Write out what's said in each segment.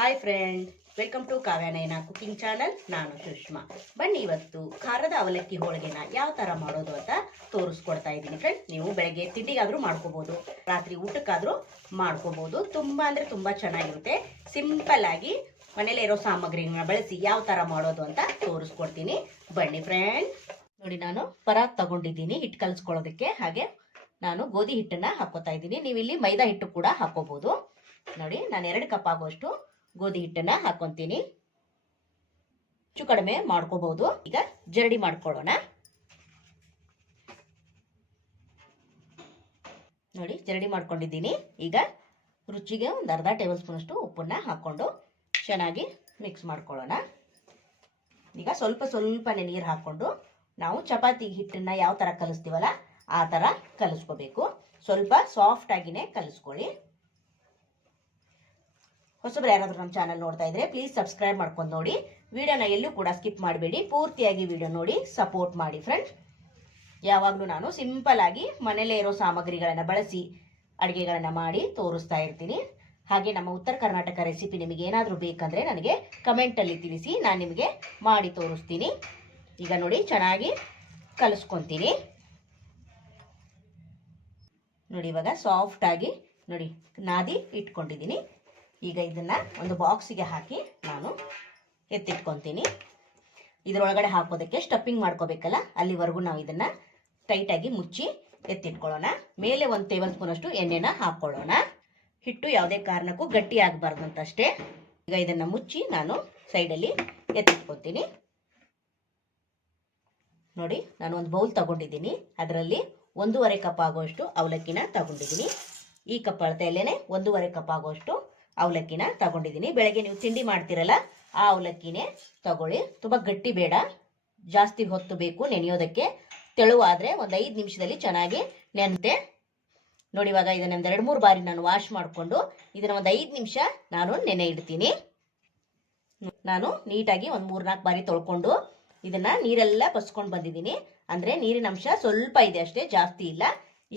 Hi friend, welcome to Kavyanayana cooking channel. ನಾನು ಸುಷ್ಮಾ. ಬನ್ನಿ ಇವತ್ತು ಖಾರದ ಅವಲಕ್ಕಿ ಹೋಳಿಗೆನ ಯಾವ ಥರ ಮಾಡೋದು ಅಂತ ತೋರಿಸ್ಕೊಡ್ತಾ ಇದ್ದೀನಿ ಫ್ರೆಂಡ್. ನೀವು ಬೆಳಗ್ಗೆ ತಿಂಡಿಗಾದರೂ ಮಾಡ್ಕೋಬೋದು, ರಾತ್ರಿ ಊಟಕ್ಕಾದರೂ ಮಾಡ್ಕೋಬೋದು. ತುಂಬ ಅಂದರೆ ತುಂಬ ಚೆನ್ನಾಗಿರುತ್ತೆ. ಸಿಂಪಲ್ ಆಗಿ ಮನೇಲಿ ಇರೋ ಸಾಮಗ್ರಿಗಳನ್ನ ಬಳಸಿ ಯಾವ ಥರ ಮಾಡೋದು ಅಂತ ತೋರಿಸ್ಕೊಡ್ತೀನಿ. ಬನ್ನಿ ಫ್ರೆಂಡ್. ನೋಡಿ, ನಾನು ಪರಾತ್ ತಗೊಂಡಿದ್ದೀನಿ ಹಿಟ್ಟು ಕಲಿಸ್ಕೊಳ್ಳೋದಕ್ಕೆ. ಹಾಗೆ ನಾನು ಗೋಧಿ ಹಿಟ್ಟನ್ನ ಹಾಕೋತಾ ಇದ್ದೀನಿ. ನೀವು ಇಲ್ಲಿ ಮೈದಾ ಹಿಟ್ಟು ಕೂಡ ಹಾಕೋಬಹುದು. ನೋಡಿ, ನಾನು 2 ಕಪ್ ಆಗುವಷ್ಟು ಗೋಧಿ ಹಿಟ್ಟನ್ನ ಹಾಕೊಂತೀನಿ. ಹೆಚ್ಚು ಕಡಿಮೆ ಮಾಡ್ಕೋಬಹುದು. ಈಗ ಜರಡಿ ಮಾಡ್ಕೊಳ್ಳೋಣ. ನೋಡಿ, ಜರಡಿ ಮಾಡ್ಕೊಂಡಿದ್ದೀನಿ. ಈಗ ರುಚಿಗೆ ಒಂದು ಅರ್ಧ ಟೇಬಲ್ ಸ್ಪೂನ್ ಅಷ್ಟು ಉಪ್ಪನ್ನ ಹಾಕೊಂಡು ಚೆನ್ನಾಗಿ ಮಿಕ್ಸ್ ಮಾಡ್ಕೊಳ್ಳೋಣ. ಈಗ ಸ್ವಲ್ಪ ಸ್ವಲ್ಪನೇ ನೀರು ಹಾಕೊಂಡು ನಾವು ಚಪಾತಿ ಹಿಟ್ಟನ್ನ ಯಾವ ತರ ಕಲಿಸ್ತೀವಲ್ಲ ಆ ತರ ಕಲಿಸ್ಕೋಬೇಕು. ಸ್ವಲ್ಪ ಸಾಫ್ಟ್ ಆಗಿನೇ ಕಲಿಸ್ಕೊಳ್ಳಿ. ಹೊಸಬ್ರು ಯಾರಾದ್ರೂ ನಮ್ಮ ಚಾನಲ್ ನೋಡ್ತಾ ಇದ್ರೆ ಪ್ಲೀಸ್ ಸಬ್ಸ್ಕ್ರೈಬ್ ಮಾಡ್ಕೊಂಡು ನೋಡಿ. ವಿಡಿಯೋನ ಎಲ್ಲೂ ಕೂಡ ಸ್ಕಿಪ್ ಮಾಡಬೇಡಿ, ಪೂರ್ತಿಯಾಗಿ ವಿಡಿಯೋ ನೋಡಿ ಸಪೋರ್ಟ್ ಮಾಡಿ ಫ್ರೆಂಡ್ಸ್. ಯಾವಾಗಲೂ ನಾನು ಸಿಂಪಲ್ ಆಗಿ ಮನೇಲೇ ಇರೋ ಸಾಮಗ್ರಿಗಳನ್ನ ಬಳಸಿ ಅಡುಗೆಗಳನ್ನ ಮಾಡಿ ತೋರಿಸ್ತಾ ಇರ್ತೀನಿ. ಹಾಗೆ ನಮ್ಮ ಉತ್ತರ ಕರ್ನಾಟಕ ರೆಸಿಪಿ ನಿಮಗೆ ಏನಾದರೂ ಬೇಕಂದ್ರೆ ನನಗೆ ಕಮೆಂಟಲ್ಲಿ ತಿಳಿಸಿ, ನಾನು ನಿಮಗೆ ಮಾಡಿ ತೋರಿಸ್ತೀನಿ. ಈಗ ನೋಡಿ, ಚೆನ್ನಾಗಿ ಕಲಿಸ್ಕೊತೀನಿ. ನೋಡಿ, ಇವಾಗ ಸಾಫ್ಟ್ ಆಗಿ ನೋಡಿ ನಾದಿ ಇಟ್ಕೊಂಡಿದ್ದೀನಿ. ಈಗ ಇದನ್ನ ಒಂದು ಬಾಕ್ಸಿಗೆ ಹಾಕಿ ನಾನು ಎತ್ತಿಟ್ಕೊತೀನಿ. ಇದರೊಳಗಡೆ ಹಾಕೋದಕ್ಕೆ ಸ್ಟಫಿಂಗ್ ಮಾಡ್ಕೋಬೇಕಲ್ಲ, ಅಲ್ಲಿವರೆಗೂ ನಾವು ಇದನ್ನ ಟೈಟಾಗಿ ಮುಚ್ಚಿ ಎತ್ತಿಟ್ಕೊಳ್ಳೋಣ. ಮೇಲೆ 1 ಟೇಬಲ್ ಸ್ಪೂನ್ ಅಷ್ಟು ಎಣ್ಣೆನ ಹಾಕೊಳ್ಳೋಣ. ಹಿಟ್ಟು ಯಾವುದೇ ಕಾರಣಕ್ಕೂ ಗಟ್ಟಿ ಆಗಬಾರ್ದು ಅಂತ ಅಷ್ಟೇ. ಈಗ ಇದನ್ನ ಮುಚ್ಚಿ ನಾನು ಸೈಡಲ್ಲಿ ಎತ್ತಿಟ್ಕೊತೀನಿ. ನೋಡಿ, ನಾನು ಒಂದು ಬೌಲ್ ತಗೊಂಡಿದ್ದೀನಿ. ಅದರಲ್ಲಿ 1.5 ಕಪ್ ಆಗುವಷ್ಟು ಅವಲಕ್ಕಿನ ತಗೊಂಡಿದ್ದೀನಿ. ಈ ಕಪ್ ಅಳತೆಯಲ್ಲೇನೆ 1.5 ಕಪ್ ಆಗುವಷ್ಟು ಅವಲಕ್ಕಿನ ತಗೊಂಡಿದ್ದೀನಿ. ಬೆಳಗ್ಗೆ ನೀವು ತಿಂಡಿ ಮಾಡ್ತಿರಲ್ಲ ಆ ಅವಲಕ್ಕಿನೇ ತಗೊಳ್ಳಿ. ತುಂಬ ಗಟ್ಟಿ ಬೇಡ, ಜಾಸ್ತಿ ಹೊತ್ತು ಬೇಕು ನೆನೆಯೋದಕ್ಕೆ. ತೆಳುವಾದ್ರೆ ಒಂದು 5 ನಿಮಿಷದಲ್ಲಿ ಚೆನ್ನಾಗಿ ನೆನೆತೆ. ನೋಡಿ, ಇವಾಗ ಇದನ್ನ 2-3 ಬಾರಿ ನಾನು ವಾಶ್ ಮಾಡಿಕೊಂಡು ಇದನ್ನ ಒಂದು 5 ನಿಮಿಷ ನಾನು ನೆನೆ ಇಡ್ತೀನಿ. ನಾನು ನೀಟಾಗಿ ಒಂದು 3-4 ಬಾರಿ ತೊಳ್ಕೊಂಡು ಇದನ್ನ ನೀರೆಲ್ಲ ಬಸ್ಕೊಂಡು ಬಂದಿದ್ದೀನಿ. ಅಂದ್ರೆ ನೀರಿನ ಅಂಶ ಸ್ವಲ್ಪ ಇದೆ ಅಷ್ಟೇ, ಜಾಸ್ತಿ ಇಲ್ಲ.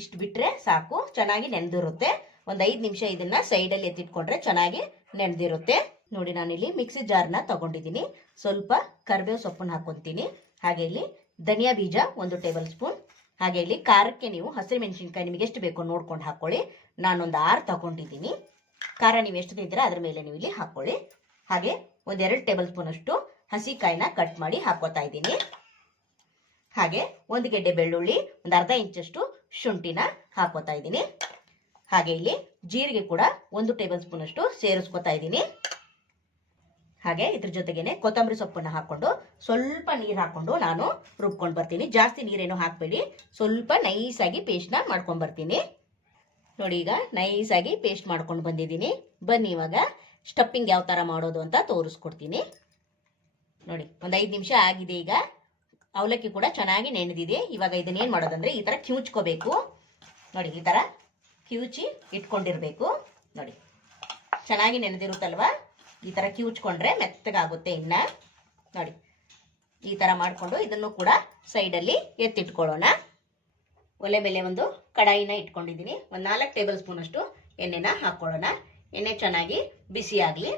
ಇಷ್ಟು ಬಿಟ್ರೆ ಸಾಕು, ಚೆನ್ನಾಗಿ ನೆನೆದಿರುತ್ತೆ. ಒಂದು 5 ನಿಮಿಷ ಇದನ್ನ ಸೈಡಲ್ಲಿ ಎತ್ತಿಟ್ಕೊಂಡ್ರೆ ಚೆನ್ನಾಗಿ ನೆನೆದಿರುತ್ತೆ. ನೋಡಿ, ನಾನಿಲ್ಲಿ ಮಿಕ್ಸಿ ಜಾರ್ನ ತಗೊಂಡಿದ್ದೀನಿ. ಸ್ವಲ್ಪ ಕರಿಬೇವು ಸೊಪ್ಪನ್ನು ಹಾಕೊಂತೀನಿ. ಹಾಗೆ ಇಲ್ಲಿ ಧನಿಯಾ ಬೀಜ 1 ಟೇಬಲ್ ಸ್ಪೂನ್. ಹಾಗೆ ಇಲ್ಲಿ ಖಾರಕ್ಕೆ ನೀವು ಹಸಿರು ಮೆಣಸಿನ್ಕಾಯಿ ನಿಮಗೆ ಎಷ್ಟು ಬೇಕೋ ನೋಡ್ಕೊಂಡು ಹಾಕೊಳ್ಳಿ. ನಾನೊಂದು 6 ತಗೊಂಡಿದ್ದೀನಿ. ಖಾರ ನೀವು ಎಷ್ಟು ತಿಂತೀರಾ ಅದ್ರ ಮೇಲೆ ನೀವು ಇಲ್ಲಿ ಹಾಕೊಳ್ಳಿ. ಹಾಗೆ 1-2 ಟೇಬಲ್ ಸ್ಪೂನ್ ಅಷ್ಟು ಹಸಿ ಕಾಯಿನ ಕಟ್ ಮಾಡಿ ಹಾಕೋತಾ ಇದ್ದೀನಿ. ಹಾಗೆ 1 ಗೆಡ್ಡೆ ಬೆಳ್ಳುಳ್ಳಿ, ಒಂದು ಅರ್ಧ ಇಂಚಷ್ಟು ಶುಂಠಿನ ಹಾಕೋತಾ ಇದ್ದೀನಿ. ಹಾಗೆ ಇಲ್ಲಿ ಜೀರಿಗೆ ಕೂಡ 1 ಟೇಬಲ್ ಸ್ಪೂನ್ ಅಷ್ಟು ಸೇರಿಸ್ಕೊತಾ ಇದ್ದೀನಿ. ಹಾಗೆ ಇದ್ರ ಜೊತೆಗೇನೆ ಕೊತ್ತಂಬರಿ ಸೊಪ್ಪನ್ನ ಹಾಕೊಂಡು ಸ್ವಲ್ಪ ನೀರು ಹಾಕೊಂಡು ನಾನು ರುಬ್ಕೊಂಡು ಬರ್ತೀನಿ. ಜಾಸ್ತಿ ನೀರೇನು ಹಾಕಬೇಡಿ, ಸ್ವಲ್ಪ ನೈಸಾಗಿ ಪೇಸ್ಟ್ನ ಮಾಡ್ಕೊಂಡು ಬರ್ತೀನಿ. ನೋಡಿ, ಈಗ ನೈಸಾಗಿ ಪೇಸ್ಟ್ ಮಾಡ್ಕೊಂಡು ಬಂದಿದ್ದೀನಿ. ಬನ್ನಿ ಇವಾಗ ಸ್ಟಫಿಂಗ್ ಯಾವ ಥರ ಮಾಡೋದು ಅಂತ ತೋರಿಸ್ಕೊಡ್ತೀನಿ. ನೋಡಿ, ಒಂದು 5 ನಿಮಿಷ ಆಗಿದೆ. ಈಗ ಅವಲಕ್ಕಿ ಕೂಡ ಚೆನ್ನಾಗಿ ನೆನೆದಿದೆ. ಇವಾಗ ಇದನ್ನೇನು ಮಾಡೋದಂದ್ರೆ ಈ ಥರ ಕಿವುಚ್ಕೋಬೇಕು. ನೋಡಿ, ಈ ಥರ ಕಿವುಚಿ ಇಟ್ಕೊಂಡಿರ್ಬೇಕು. ನೋಡಿ, ಚೆನ್ನಾಗಿ ನೆನೆದಿರುತ್ತಲ್ವಾ, ಈ ಥರ ಕಿವುಚ್ಕೊಂಡ್ರೆ ಮೆತ್ತಗಾಗುತ್ತೆ. ಇನ್ನ ನೋಡಿ, ಈ ಥರ ಮಾಡಿಕೊಂಡು ಇದನ್ನು ಕೂಡ ಸೈಡಲ್ಲಿ ಎತ್ತಿಟ್ಕೊಳ್ಳೋಣ. ಒಲೆ ಮೇಲೆ ಒಂದು ಕಡಾಯಿನ ಇಟ್ಕೊಂಡಿದ್ದೀನಿ. ಒಂದು 4 ಟೇಬಲ್ ಸ್ಪೂನ್ ಅಷ್ಟು ಎಣ್ಣೆನ ಹಾಕೊಳ್ಳೋಣ. ಎಣ್ಣೆ ಚೆನ್ನಾಗಿ ಬಿಸಿ ಆಗಲಿ.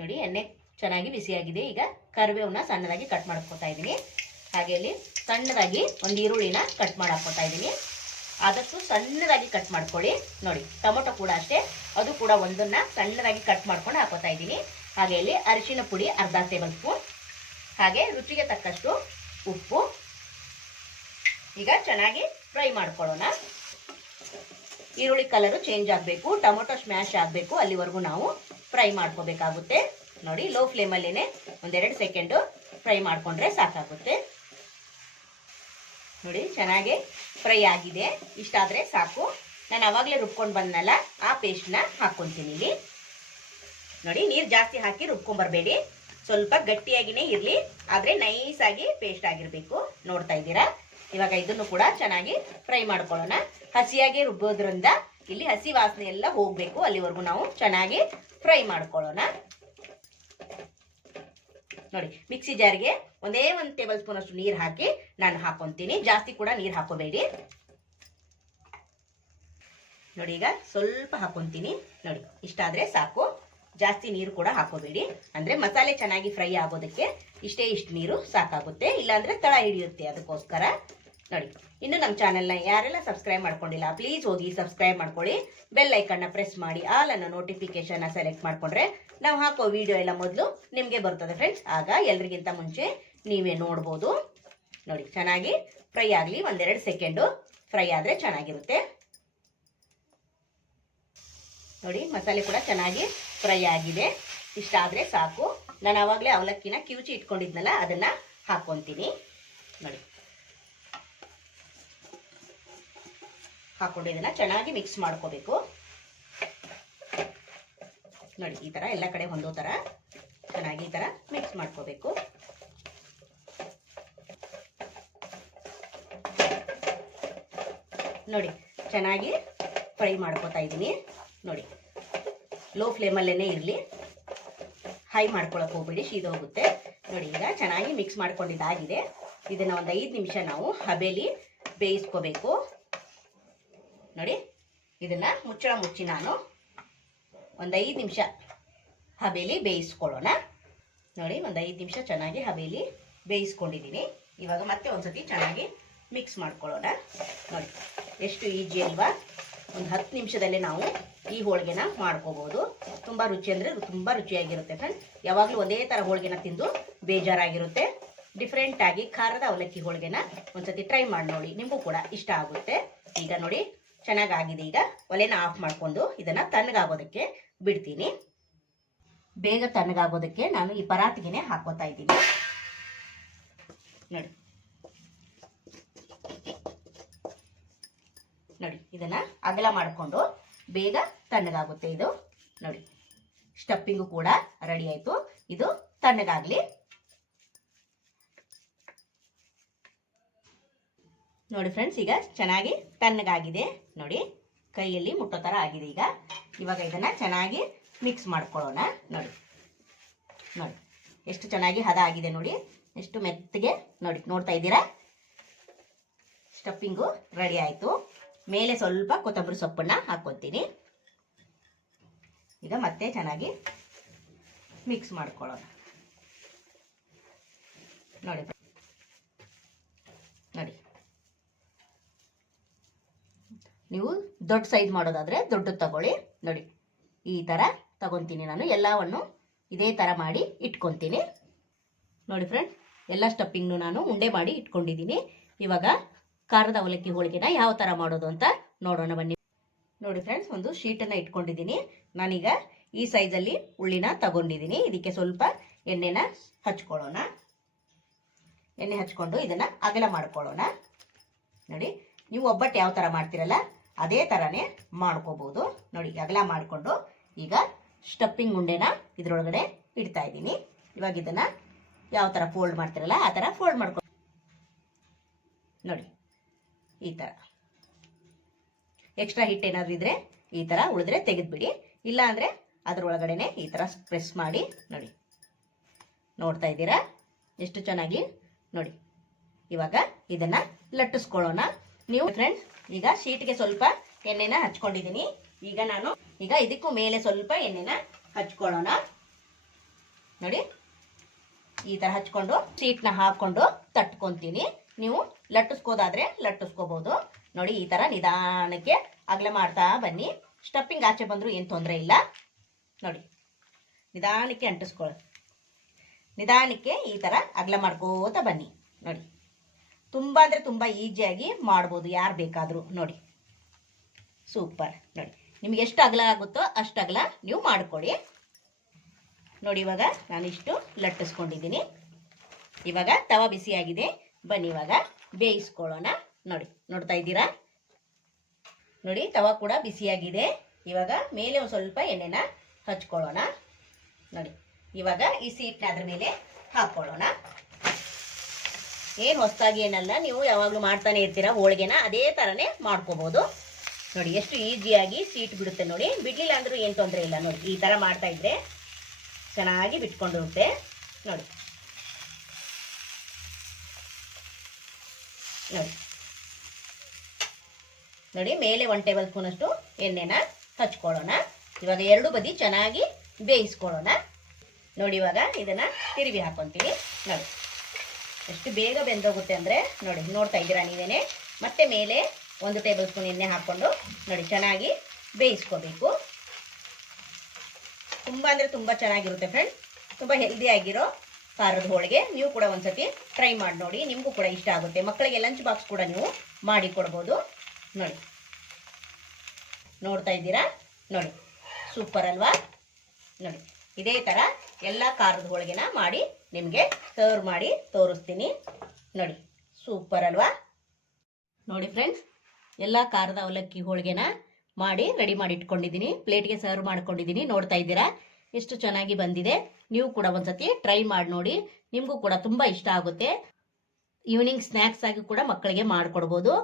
ನೋಡಿ, ಎಣ್ಣೆ ಚೆನ್ನಾಗಿ ಬಿಸಿಯಾಗಿದೆ. ಈಗ ಕರಿಬೇವನ್ನ ಸಣ್ಣದಾಗಿ ಕಟ್ ಮಾಡ್ಕೊತಾ ಇದ್ದೀನಿ. ಹಾಗೆ ಇಲ್ಲಿ ಸಣ್ಣದಾಗಿ ಒಂದು ಈರುಳ್ಳಿನ ಕಟ್ ಮಾಡಿ ಹಾಕೋತಾ ಇದ್ದೀನಿ. ಆದಷ್ಟು ಸಣ್ಣದಾಗಿ ಕಟ್ ಮಾಡ್ಕೊಳ್ಳಿ. ನೋಡಿ, ಟೊಮೊಟೊ ಕೂಡ ಅಷ್ಟೇ, ಅದು ಕೂಡ ಒಂದನ್ನ ಸಣ್ಣದಾಗಿ ಕಟ್ ಮಾಡ್ಕೊಂಡು ಹಾಕೋತಾ ಇದ್ದೀನಿ. ಹಾಗೆ ಇಲ್ಲಿ ಅರಿಶಿನ ಪುಡಿ ಅರ್ಧ ಟೇಬಲ್ ಸ್ಪೂನ್. ಹಾಗೆ ರುಚಿಗೆ ತಕ್ಕಷ್ಟು ಉಪ್ಪು. ಈಗ ಚೆನ್ನಾಗಿ ಫ್ರೈ ಮಾಡ್ಕೊಳ್ಳೋಣ. ಈರುಳ್ಳಿ ಕಲರು ಚೇಂಜ್ ಆಗಬೇಕು, ಟೊಮೊಟೊ ಸ್ಮ್ಯಾಶ್ ಆಗಬೇಕು, ಅಲ್ಲಿವರೆಗೂ ನಾವು ಫ್ರೈ ಮಾಡ್ಕೋಬೇಕಾಗುತ್ತೆ. ನೋಡಿ, ಲೋ ಫ್ಲೇಮಲ್ಲೇನೆ 1-2 ಸೆಕೆಂಡು ಫ್ರೈ ಮಾಡ್ಕೊಂಡ್ರೆ ಸಾಕಾಗುತ್ತೆ. ನೋಡಿ, ಚೆನ್ನಾಗಿ ಫ್ರೈ ಆಗಿದೆ. ಇಷ್ಟಾದರೆ ಸಾಕು. ನಾನು ಅವಾಗಲೇ ರುಬ್ಕೊಂಡು ಬಂದನಲ್ಲ ಆ ಪೇಸ್ಟ್ನ ಹಾಕ್ಕೊತೀನಿ ಇಲ್ಲಿ. ನೋಡಿ, ನೀರು ಜಾಸ್ತಿ ಹಾಕಿ ರುಬ್ಕೊಂಬರ್ಬೇಡಿ, ಸ್ವಲ್ಪ ಗಟ್ಟಿಯಾಗಿನೇ ಇರಲಿ, ಆದರೆ ನೈಸಾಗಿ ಪೇಸ್ಟ್ ಆಗಿರಬೇಕು. ನೋಡ್ತಾ ಇದ್ದೀರಾ? ಇವಾಗ ಇದನ್ನು ಕೂಡ ಚೆನ್ನಾಗಿ ಫ್ರೈ ಮಾಡ್ಕೊಳ್ಳೋಣ. ಹಸಿಯಾಗಿ ರುಬ್ಬೋದ್ರಿಂದ ಇಲ್ಲಿ ಹಸಿ ವಾಸನೆ ಎಲ್ಲ ಹೋಗಬೇಕು, ಅಲ್ಲಿವರೆಗೂ ನಾವು ಚೆನ್ನಾಗಿ ಫ್ರೈ ಮಾಡ್ಕೊಳ್ಳೋಣ. ನೋಡಿ, ಮಿಕ್ಸಿ ಜಾರ್ಗೆ 1 ಟೇಬಲ್ ಸ್ಪೂನ್ ಅಷ್ಟು ನೀರು ಹಾಕಿ ನಾನು ಹಾಕೊಂತೀನಿ. ಜಾಸ್ತಿ ಕೂಡ ನೀರು ಹಾಕೋಬೇಡಿ. ನೋಡಿ, ಈಗ ಸ್ವಲ್ಪ ಹಾಕೊಂತೀನಿ. ನೋಡಿ, ಇಷ್ಟಾದ್ರೆ ಸಾಕು. ಜಾಸ್ತಿ ನೀರು ಕೂಡ ಹಾಕೋಬೇಡಿ. ಅಂದ್ರೆ ಮಸಾಲೆ ಚೆನ್ನಾಗಿ ಫ್ರೈ ಆಗೋದಕ್ಕೆ ಇಷ್ಟು ನೀರು ಸಾಕಾಗುತ್ತೆ, ಇಲ್ಲಾಂದ್ರೆ ತಳ ಹಿಡಿಯುತ್ತೆ. ಅದಕ್ಕೋಸ್ಕರ ನೋಡಿ. ಇನ್ನು ನಮ್ಮ ಚಾನೆಲ್ನ ಯಾರೆಲ್ಲ ಸಬ್ಸ್ಕ್ರೈಬ್ ಮಾಡ್ಕೊಂಡಿಲ್ಲ ಪ್ಲೀಸ್ ಹೋಗಿ ಸಬ್ಸ್ಕ್ರೈಬ್ ಮಾಡ್ಕೊಳ್ಳಿ. ಬೆಲ್ ಐಕನ್ನ ಪ್ರೆಸ್ ಮಾಡಿ ಆಲ್ ಅನ್ನೋ ನೋಟಿಫಿಕೇಶನ್ ಸೆಲೆಕ್ಟ್ ಮಾಡ್ಕೊಂಡ್ರೆ ನಾವು ಹಾಕೋ ವಿಡಿಯೋ ಎಲ್ಲ ಮೊದಲು ನಿಮಗೆ ಬರ್ತದೆ ಫ್ರೆಂಡ್ಸ್. ಆಗ ಎಲ್ರಿಗಿಂತ ಮುಂಚೆ ನೀವೇ ನೋಡ್ಬೋದು. ನೋಡಿ, ಚೆನ್ನಾಗಿ ಫ್ರೈ ಆಗಲಿ. 1-2 ಸೆಕೆಂಡು ಫ್ರೈ ಆದರೆ ಚೆನ್ನಾಗಿರುತ್ತೆ. ನೋಡಿ, ಮಸಾಲೆ ಕೂಡ ಚೆನ್ನಾಗಿ ಫ್ರೈ ಆಗಿದೆ. ಇಷ್ಟ ಆದರೆ ಸಾಕು. ನಾನು ಆವಾಗಲೇ ಅವಲಕ್ಕಿನ ಕಿವುಚಿ ಇಟ್ಕೊಂಡಿದ್ನಲ್ಲ, ಅದನ್ನ ಹಾಕ್ಕೊಂತೀನಿ. ನೋಡಿ, ಹಾಕೊಂಡು ಇದನ್ನ ಚೆನ್ನಾಗಿ ಮಿಕ್ಸ್ ಮಾಡ್ಕೋಬೇಕು. ನೋಡಿ, ಈ ತರ ಎಲ್ಲ ಕಡೆ ಹೊಂದೋ ತರ ಚೆನ್ನಾಗಿ ಈ ತರ ಮಿಕ್ಸ್ ಮಾಡ್ಕೋಬೇಕು. ನೋಡಿ, ಚೆನ್ನಾಗಿ ಫ್ರೈ ಮಾಡ್ಕೋತಾ ಇದ್ದೀನಿ. ನೋಡಿ, ಲೋ ಫ್ಲೇಮಲ್ಲೇನೆ ಇರಲಿ, ಹೈ ಮಾಡ್ಕೊಳಕ್ ಹೋಗ್ಬೇಡಿ, ಶೀದೋಗುತ್ತೆ. ನೋಡಿ, ಈಗ ಚೆನ್ನಾಗಿ ಮಿಕ್ಸ್ ಮಾಡ್ಕೊಂಡಿದ್ದಾಗಿದೆ. ಇದನ್ನ ಒಂದು 5 ನಿಮಿಷ ನಾವು ಹಬೆಲಿ ಬೇಯಿಸ್ಕೋಬೇಕು. ನೋಡಿ, ಇದನ್ನ ಮುಚ್ಚಳ ಮುಚ್ಚಿ ನಾನು ಒಂದು 5 ನಿಮಿಷ ಹಬೆಲಿ ಬೇಯಿಸ್ಕೊಳ್ಳೋಣ. ನೋಡಿ, ಒಂದು 5 ನಿಮಿಷ ಚೆನ್ನಾಗಿ ಹಬೆಲಿ ಬೇಯಿಸ್ಕೊಂಡಿದ್ದೀನಿ. ಇವಾಗ ಮತ್ತೆ ಒಂದ್ಸತಿ ಚೆನ್ನಾಗಿ ಮಿಕ್ಸ್ ಮಾಡ್ಕೊಳ್ಳೋಣ. ನೋಡಿ, ಎಷ್ಟು ಈಜಿ ಅಲ್ವಾ? ಒಂದು 10 ನಿಮಿಷದಲ್ಲೇ ನಾವು ಈ ಹೋಳಿಗೆನ ಮಾಡ್ಕೋಬಹುದು. ತುಂಬಾ ರುಚಿ ಅಂದ್ರೆ ತುಂಬಾ ರುಚಿಯಾಗಿರುತ್ತೆ ಫ್ರೆಂಡ್ಸ್. ಯಾವಾಗಲೂ ಒಂದೇ ತರ ಹೋಳಿಗೆನ ತಿಂದು ಬೇಜಾರಾಗಿರುತ್ತೆ. ಡಿಫ್ರೆಂಟ್ ಆಗಿ ಖಾರದ ಅವಲಕ್ಕಿ ಹೋಳಿಗೆನ ಒಂದ್ಸತಿ ಟ್ರೈ ಮಾಡಿ ನೋಡಿ, ನಿಮಗೂ ಕೂಡ ಇಷ್ಟ ಆಗುತ್ತೆ. ಈಗ ನೋಡಿ, ಚೆನ್ನಾಗಾಗಿದೆ. ಈಗ ಒಲೆನ ಆಫ್ ಮಾಡ್ಕೊಂಡು ಇದನ್ನ ತಣ್ಣಗಾಗೋದಕ್ಕೆ ಬಿಡ್ತೀನಿ. ಬೇಗ ತಣ್ಣಗಾಗೋದಕ್ಕೆ ನಾನು ಈ ಪರಾತಿಗೆನೆ ಹಾಕೋತಾ ಇದ್ದೀನಿ. ನೋಡಿ, ನೋಡಿ, ಇದನ್ನ ಅಗಲ ಮಾಡಿಕೊಂಡು ಬೇಗ ತಣ್ಣಗಾಗುತ್ತೆ ಇದು. ನೋಡಿ, ಸ್ಟಫಿಂಗು ಕೂಡ ರೆಡಿ ಆಯ್ತು. ಇದು ತಣ್ಣಗಾಗ್ಲಿ. ನೋಡಿ ಫ್ರೆಂಡ್ಸ್, ಈಗ ಚೆನ್ನಾಗಿ ತಣ್ಣಗಾಗಿದೆ. ನೋಡಿ, ಕೈಯಲ್ಲಿ ಮುಟ್ಟೋ ತರ ಆಗಿದೆ. ಇವಾಗ ಇದನ್ನ ಚೆನ್ನಾಗಿ ಮಿಕ್ಸ್ ಮಾಡ್ಕೊಳ್ಳೋಣ. ನೋಡಿ, ನೋಡಿ ಎಷ್ಟು ಚೆನ್ನಾಗಿ ಹದ ಆಗಿದೆ. ನೋಡಿ, ಎಷ್ಟು ಮೆತ್ತಗೆ. ನೋಡಿ, ನೋಡ್ತಾ ಇದ್ದೀರಾ? ಸ್ಟಫಿಂಗು ರೆಡಿ ಆಯ್ತು. ಮೇಲೆ ಸ್ವಲ್ಪ ಕೊತ್ತಂಬರಿ ಸೊಪ್ಪನ್ನ ಹಾಕೋತೀನಿ. ಈಗ ಮತ್ತೆ ಚೆನ್ನಾಗಿ ಮಿಕ್ಸ್ ಮಾಡ್ಕೊಳ್ಳೋಣ. ನೋಡಿ, ನೋಡಿ, ನೀವು ದೊಡ್ಡ ಸೈಜ್ ಮಾಡೋದಾದ್ರೆ ದೊಡ್ಡದು ತಗೊಳ್ಳಿ. ನೋಡಿ, ಈ ತರ ತಗೊಂತೀನಿ ನಾನು. ಎಲ್ಲವನ್ನು ಇದೇ ತರ ಮಾಡಿ ಇಟ್ಕೊಂತೀನಿ. ನೋಡಿ ಫ್ರೆಂಡ್ಸ್, ಎಲ್ಲ ಸ್ಟಫಿಂಗ್ನು ನಾನು ಉಂಡೆ ಮಾಡಿ ಇಟ್ಕೊಂಡಿದ್ದೀನಿ. ಇವಾಗ ಖಾರದ ಅವಲಕ್ಕಿ ಹೋಳಿಗೆನ ಯಾವ ತರ ಮಾಡೋದು ಅಂತ ನೋಡೋಣ ಬನ್ನಿ. ನೋಡಿ ಫ್ರೆಂಡ್ಸ್, ಒಂದು ಶೀಟನ್ನ ಇಟ್ಕೊಂಡಿದ್ದೀನಿ. ನಾನೀಗ ಈ ಸೈಜಲ್ಲಿ ಉಳ್ಳಿನ ತಗೊಂಡಿದ್ದೀನಿ. ಇದಕ್ಕೆ ಸ್ವಲ್ಪ ಎಣ್ಣೆನ ಹಚ್ಕೊಳ್ಳೋಣ. ಎಣ್ಣೆ ಹಚ್ಕೊಂಡು ಇದನ್ನ ಅಗಲ ಮಾಡ್ಕೊಳ್ಳೋಣ. ನೋಡಿ, ನೀವು ಒಬ್ಬಟ್ಟು ಯಾವ ತರ ಮಾಡ್ತಿರಲ್ಲ ಅದೇ ತರನೇ ಮಾಡ್ಕೋಬಹುದು. ನೋಡಿ, ಅಗಲ ಮಾಡಿಕೊಂಡು ಈಗ ಸ್ಟಫಿಂಗ್ ಉಂಡೆನ ಇದ್ರೊಳಗಡೆ ಇಡ್ತಾ ಇದ್ದೀನಿ. ಇವಾಗ ಇದನ್ನ ಯಾವ ತರ ಫೋಲ್ಡ್ ಮಾಡ್ತಿರಲ್ಲ ಆ ತರ ಫೋಲ್ಡ್ ಮಾಡ್ಕೊಂಡು ನೋಡಿ, ಈ ತರ. ಎಕ್ಸ್ಟ್ರಾ ಹಿಟ್ಟು ಏನಾದ್ರು ಇದ್ರೆ ಈ ತರ ಉಳಿದ್ರೆ ತೆಗೆದ್ಬಿಡಿ. ಇಲ್ಲ ಅಂದ್ರೆ ಅದ್ರೊಳಗಡೆನೆ ಈ ತರ ಪ್ರೆಸ್ ಮಾಡಿ. ನೋಡಿ, ನೋಡ್ತಾ ಇದ್ದೀರಾ ಎಷ್ಟು ಚೆನ್ನಾಗಿ? ನೋಡಿ, ಇವಾಗ ಇದನ್ನ ಲಟ್ಟಿಸ್ಕೊಳ್ಳೋಣ. ನೀವು ಫ್ರೆಂಡ್ಸ್, ಈಗ ಶೀಟ್ಗೆ ಸ್ವಲ್ಪ ಎಣ್ಣೆನ ಹಚ್ಕೊಂಡಿದ್ದೀನಿ. ಈಗ ಇದಕ್ಕೂ ಮೇಲೆ ಸ್ವಲ್ಪ ಎಣ್ಣೆನ ಹಚ್ಕೊಳ್ಳೋಣ. ನೋಡಿ, ಈ ತರ ಹಚ್ಕೊಂಡು ಶೀಟ್ನ ಹಾಕೊಂಡು ತಟ್ಕೊಂತೀನಿ. ನೀವು ಲಟ್ಟಿಸ್ಕೋದಾದ್ರೆ ಲಟ್ಟಿಸ್ಕೋಬಹುದು. ನೋಡಿ, ಈ ತರ ನಿಧಾನಕ್ಕೆ ಅಗಲ ಮಾಡ್ತಾ ಬನ್ನಿ. ಸ್ಟಫಿಂಗ್ ಆಚೆ ಬಂದ್ರು ಏನು ತೊಂದರೆ ಇಲ್ಲ. ನೋಡಿ, ನಿಧಾನಕ್ಕೆ ಅಂಟಿಸ್ಕೊಳ್ಳಿ. ನಿಧಾನಕ್ಕೆ ಈ ತರ ಅಗಲ ಮಾಡ್ಕೋತ ಬನ್ನಿ. ನೋಡಿ, ತುಂಬಾ ಅಂದ್ರೆ ತುಂಬಾ ಈಸಿಯಾಗಿ ಮಾಡ್ಬೋದು, ಯಾರು ಬೇಕಾದ್ರೂ. ನೋಡಿ, ಸೂಪರ್. ನೋಡಿ, ನಿಮ್ಗೆ ಎಷ್ಟು ಅಗಲ ಆಗುತ್ತೋ ಅಷ್ಟು ಅಗಲ ನೀವು ಮಾಡ್ಕೊಳ್ಳಿ. ನೋಡಿ, ಇವಾಗ ನಾನು ಇಷ್ಟು ಲಟ್ಟಿಸ್ಕೊಂಡಿದ್ದೀನಿ. ಇವಾಗ ತವ ಬಿಸಿಯಾಗಿದೆ. ಬನ್ನಿ ಇವಾಗ ಬೇಯಿಸ್ಕೊಳ್ಳೋಣ. ನೋಡಿ, ನೋಡ್ತಾ ಇದ್ದೀರಾ? ನೋಡಿ, ತವ ಕೂಡ ಬಿಸಿಯಾಗಿದೆ. ಇವಾಗ ಮೇಲೆ ಒಂದು ಸ್ವಲ್ಪ ಎಣ್ಣೆನ ಹಚ್ಕೊಳ್ಳೋಣ. ನೋಡಿ, ಇವಾಗ ಈ ಸೀಟ್ನ ಅದ್ರ ಮೇಲೆ ಹಾಕೊಳ್ಳೋಣ. ಏನು ಹೊಸದಾಗಿ ಏನಲ್ಲ, ನೀವು ಯಾವಾಗಲೂ ಮಾಡ್ತಾನೆ ಇರ್ತೀರಾ ಹೋಳಿಗೆನ, ಅದೇ ಥರನೇ ಮಾಡ್ಕೋಬೋದು. ನೋಡಿ, ಎಷ್ಟು ಈಸಿಯಾಗಿ ಸೀಟ್ ಬಿಡುತ್ತೆ. ನೋಡಿ, ಬಿಡ್ಲಿಲ್ಲ ಅಂದ್ರೂ ಏನು ತೊಂದರೆ ಇಲ್ಲ. ನೋಡಿ, ಈ ಥರ ಮಾಡ್ತಾ ಇದ್ರೆ ಚೆನ್ನಾಗಿ ಬಿಟ್ಕೊಂಡಿರುತ್ತೆ. ನೋಡಿ, ನೋಡಿ, ನೋಡಿ, ಮೇಲೆ 1 ಟೇಬಲ್ ಸ್ಪೂನ್ ಅಷ್ಟು ಎಣ್ಣೆನ ಹಚ್ಕೊಳ್ಳೋಣ. ಇವಾಗ ಎರಡು ಬದಿ ಚೆನ್ನಾಗಿ ಬೇಯಿಸ್ಕೊಳ್ಳೋಣ. ನೋಡಿ ಇವಾಗ ಇದನ್ನು ತಿರುವಿ ಹಾಕೊತೀನಿ. ನೋಡಿ ಎಷ್ಟು ಬೇಗ ಬೆಂದೋಗುತ್ತೆ ಅಂದರೆ ನೋಡಿ, ನೋಡ್ತಾ ಇದ್ದೀರಾ ನೀವೇನೆ. ಮತ್ತೆ ಮೇಲೆ 1 ಟೇಬಲ್ ಸ್ಪೂನ್ ಎಣ್ಣೆ ಹಾಕ್ಕೊಂಡು ನೋಡಿ ಚೆನ್ನಾಗಿ ಬೇಯಿಸ್ಕೋಬೇಕು. ತುಂಬ ಅಂದರೆ ತುಂಬ ಚೆನ್ನಾಗಿರುತ್ತೆ ಫ್ರೆಂಡ್ಸ್. ತುಂಬ ಹೆಲ್ದಿಯಾಗಿರೋ ಖಾರದ ಹೋಳಿಗೆ. ನೀವು ಕೂಡ ಒಂದ್ಸತಿ ಟ್ರೈ ಮಾಡಿ ನೋಡಿ, ನಿಮಗೂ ಕೂಡ ಇಷ್ಟ ಆಗುತ್ತೆ. ಮಕ್ಕಳಿಗೆ ಲಂಚ್ ಬಾಕ್ಸ್ ಕೂಡ ನೀವು ಮಾಡಿ ಕೊಡ್ಬೋದು. ನೋಡಿ ನೋಡ್ತಾ ಇದ್ದೀರಾ, ನೋಡಿ ಸೂಪರ್ ಅಲ್ವಾ. ನೋಡಿ ಇದೇ ಥರ ಎಲ್ಲ ಖಾರದ ಹೋಳಿಗೆನ ಮಾಡಿ ನಿಮಗೆ ಸರ್ವ್ ಮಾಡಿ ತೋರಿಸ್ತೀನಿ. ನೋಡಿ ಸೂಪರ್ ಅಲ್ವಾ. ನೋಡಿ ಫ್ರೆಂಡ್ಸ್, ಎಲ್ಲ ಖಾರದ ಅವಲಕ್ಕಿ ಹೋಳಿಗೆನ ಮಾಡಿ ರೆಡಿ ಮಾಡಿ ಇಟ್ಕೊಂಡಿದ್ದೀನಿ. ಪ್ಲೇಟ್ಗೆ ಸರ್ವ್ ಮಾಡ್ಕೊಂಡಿದ್ದೀನಿ. ನೋಡ್ತಾ ಇದ್ದೀರಾ ಎಷ್ಟು ಚೆನ್ನಾಗಿ ಬಂದಿದೆ. ನೀವು ಕೂಡ ಒಂದ್ಸತಿ ಟ್ರೈ ಮಾಡಿ ನೋಡಿ, ನಿಮಗೂ ಕೂಡ ತುಂಬ ಇಷ್ಟ ಆಗುತ್ತೆ. ಈವ್ನಿಂಗ್ ಸ್ನ್ಯಾಕ್ಸ್ ಆಗಿ ಕೂಡ ಮಕ್ಕಳಿಗೆ ಮಾಡಿಕೊಡ್ಬೋದು,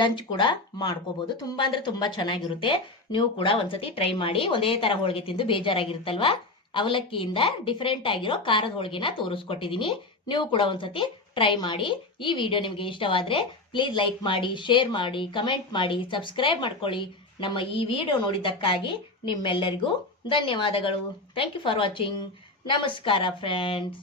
ಲಂಚ್ ಕೂಡ ಮಾಡ್ಕೋಬೋದು. ತುಂಬ ಅಂದರೆ ತುಂಬ ಚೆನ್ನಾಗಿರುತ್ತೆ. ನೀವು ಕೂಡ ಒಂದ್ಸತಿ ಟ್ರೈ ಮಾಡಿ. ಒಂದೇ ಥರ ಹೋಳಿಗೆ ತಿಂದು ಬೇಜಾರಾಗಿರುತ್ತಲ್ವಾ, ಅವಲಕ್ಕಿಯಿಂದ ಡಿಫ್ರೆಂಟ್ ಆಗಿರೋ ಖಾರದ ಹೋಳಿಗೆನ ತೋರಿಸ್ಕೊಟ್ಟಿದ್ದೀನಿ. ನೀವು ಕೂಡ ಒಂದ್ಸತಿ ಟ್ರೈ ಮಾಡಿ. ಈ ವಿಡಿಯೋ ನಿಮಗೆ ಇಷ್ಟವಾದರೆ ಪ್ಲೀಸ್ ಲೈಕ್ ಮಾಡಿ, ಶೇರ್ ಮಾಡಿ, ಕಮೆಂಟ್ ಮಾಡಿ, ಸಬ್ಸ್ಕ್ರೈಬ್ ಮಾಡ್ಕೊಳ್ಳಿ. ನಮ್ಮ ಈ ವಿಡಿಯೋ ನೋಡಿದ್ದಕ್ಕಾಗಿ ನಿಮ್ಮೆಲ್ಲರಿಗೂ ಧನ್ಯವಾದಗಳು. Thank you for watching. ನಮಸ್ಕಾರ ಫ್ರೆಂಡ್ಸ್.